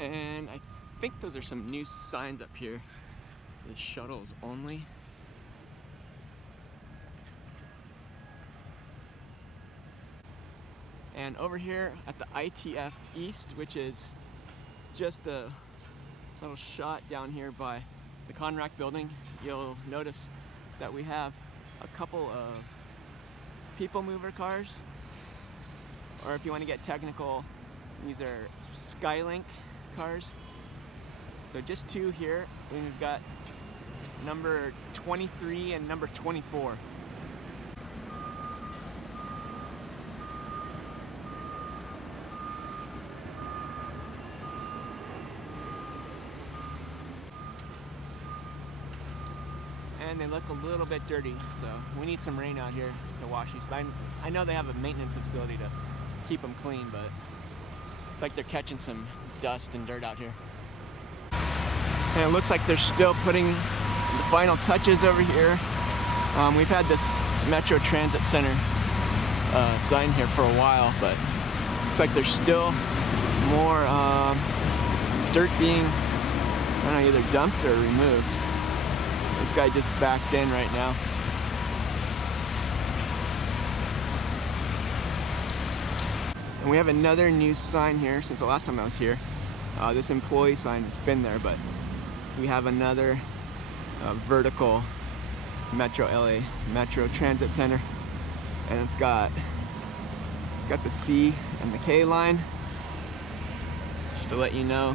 And I think those are some new signs up here. The shuttles only. And over here at the ITF East, which is just a little shot down here by the Conrack building, you'll notice that we have a couple of people mover cars, or if you want to get technical, these are Skylink cars. So just two here, and we've got number 23 and number 24. And they look a little bit dirty, so we need some rain out here to wash these. But I know they have a maintenance facility to keep them clean, but it's like they're catching some dust and dirt out here. And it looks like they're still putting the final touches over here. We've had this Metro Transit Center sign here for a while, but it's like there's still more dirt being, I don't know, either dumped or removed. This guy just backed in right now. And we have another new sign here since the last time I was here. This employee sign has been there, but we have another vertical Metro LA Metro Transit Center, and it's got the C and the K line, just to let you know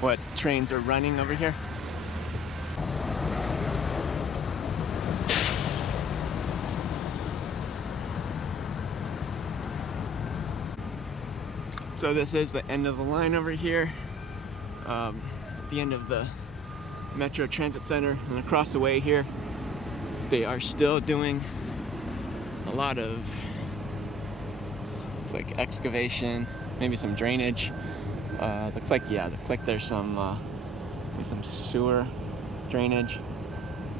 what trains are running over here. So this is the end of the line over here, at the end of the Metro Transit Center, and across the way here, they are still doing a lot of, looks like excavation, maybe some drainage. Looks like there's some maybe some sewer drainage,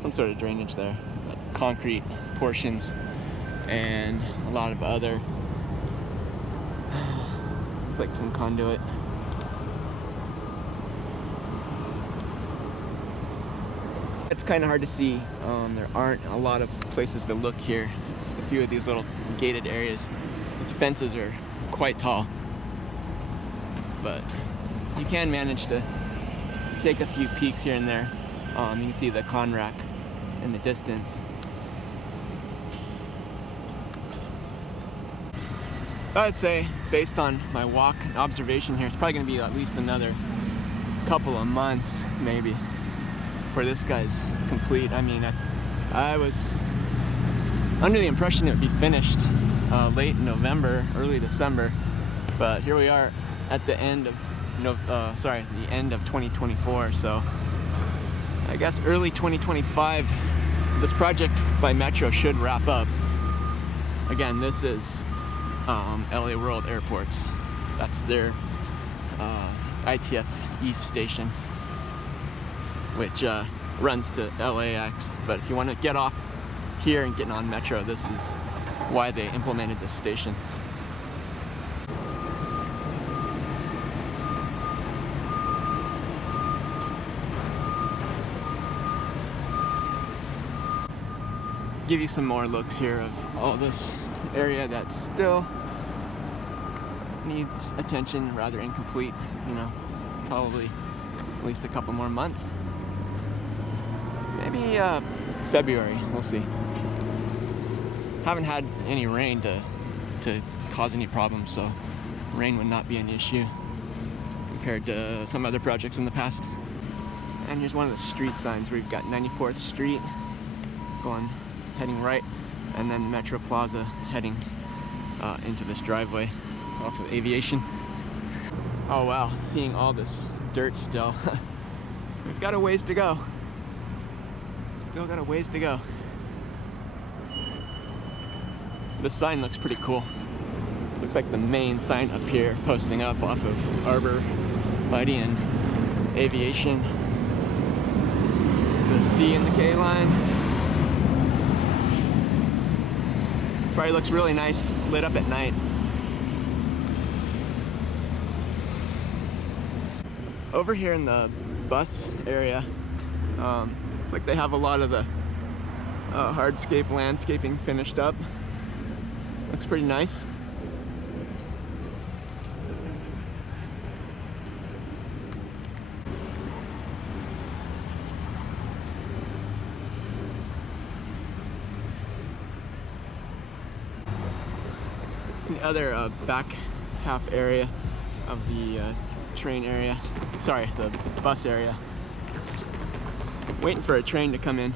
some sort of drainage there, like concrete portions, and a lot of other. Like some conduit. It's kind of hard to see. There aren't a lot of places to look here. Just a few of these little gated areas. These fences are quite tall, but you can manage to take a few peeks here and there. You can see the Conrack in the distance. I'd say, based on my walk and observation here, it's probably going to be at least another couple of months, maybe, before this guy's complete. I mean, I was under the impression it would be finished late November, early December, but here we are at the end of the end of 2024. So I guess early 2025, this project by Metro should wrap up. Again, this is LA World Airports. That's their ITF East station, which runs to LAX. But if you want to get off here and get on Metro, this is why they implemented this station. Give you some more looks here of all this area that still needs attention, rather incomplete, you know, probably at least a couple more months. Maybe February, we'll see. Haven't had any rain to cause any problems, so rain would not be an issue compared to some other projects in the past. And here's one of the street signs where you've got 94th Street heading right, and then Metro Plaza heading into this driveway off of Aviation. Oh wow, seeing all this dirt still. We've got a ways to go. Still got a ways to go. This sign looks pretty cool. It looks like the main sign up here, posting up off of Arbor, Buddy, and Aviation. The C and the K line. Probably looks really nice lit up at night. Over here in the bus area, looks like they have a lot of the hardscape landscaping finished up. Looks pretty nice. The other back half area of the train area, sorry, the bus area. Waiting for a train to come in.